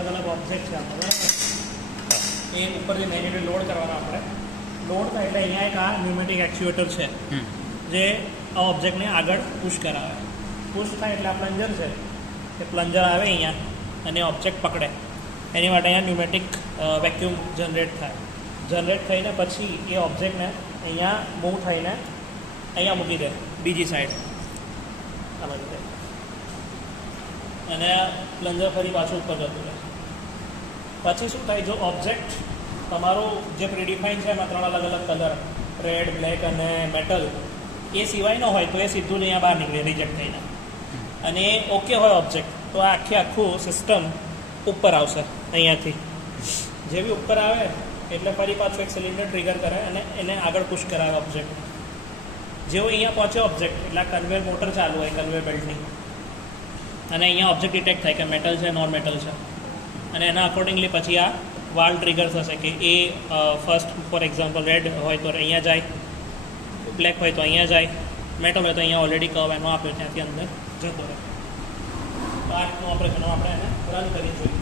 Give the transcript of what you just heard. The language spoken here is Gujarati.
અલગ અલગ ઓબ્જેક્ટ છે આમાં બરાબર. એ ઉપરથી મેન્યુઅલી લોડ કરવાના આપણે. લોડ થાય એટલે અહીંયા એક આ ન્યુમેટિક એક્ચ્યુએટર છે જે આ ઓબ્જેક્ટને આગળ પુશ કરાવે. પુશ થાય એટલે આ પ્લન્જર છે એ પ્લન્જર આવે અહીંયા અને ઓબ્જેક્ટ પકડે. એની માટે અહીંયા ન્યુમેટિક વેક્યુમ જનરેટ થાય. જનરેટ થઈને પછી એ ઓબ્જેક્ટને અહીંયા મૂવ થઈને અહીંયા મૂકી દે બીજી સાઈડ આ રીતે, અને પ્લન્જર ફરી પાછું ઉપર જતું રહે. પછી શું થાય, જો ઓબ્જેક્ટ તમારો જે પ્રીડિફાઇન છે એમાં 3 અલગ અલગ કલર રેડ, બ્લેક અને મેટલ એ સિવાયનો હોય તો એ સીધું જ અહીંયા બહાર નીકળે રિજેક્ટ થઈને. અને ઓકે હોય ઓબ્જેક્ટ તો આ આખું સિસ્ટમ ઉપર આવશે અહીંયાથી. જેવી ઉપર આવે એટલે ફરી પાછું એક સિલિન્ડર ટ્રિગર કરે અને એને આગળ પુશ કરાવે ઓબ્જેક્ટ. જેવો અહીંયા પહોંચે ઓબ્જેક્ટ એટલે આ કન્વેયર મોટર ચાલુ હોય કન્વેયર બેલ્ટની, અને અહીંયા ઓબ્જેક્ટ ડિટેક્ટ થાય કે મેટલ છે નોન મેટલ છે, અને એના અકોર્ડિંગલી પછી આ વાલ્વ ટ્રિગર થશે કે એ ફર્સ્ટ ફોર એક્ઝામ્પલ રેડ હોય તો અહીંયા જાય, બ્લેક હોય તો અહીંયા જાય, મેટલ હોય તો અહીંયા ઓલરેડી કર્વ એનો આપ્યો ત્યાંથી અંદર જતો રહે. તો આ રીતનું ઓપરેશન આપણે એને રન કરી જોઈએ.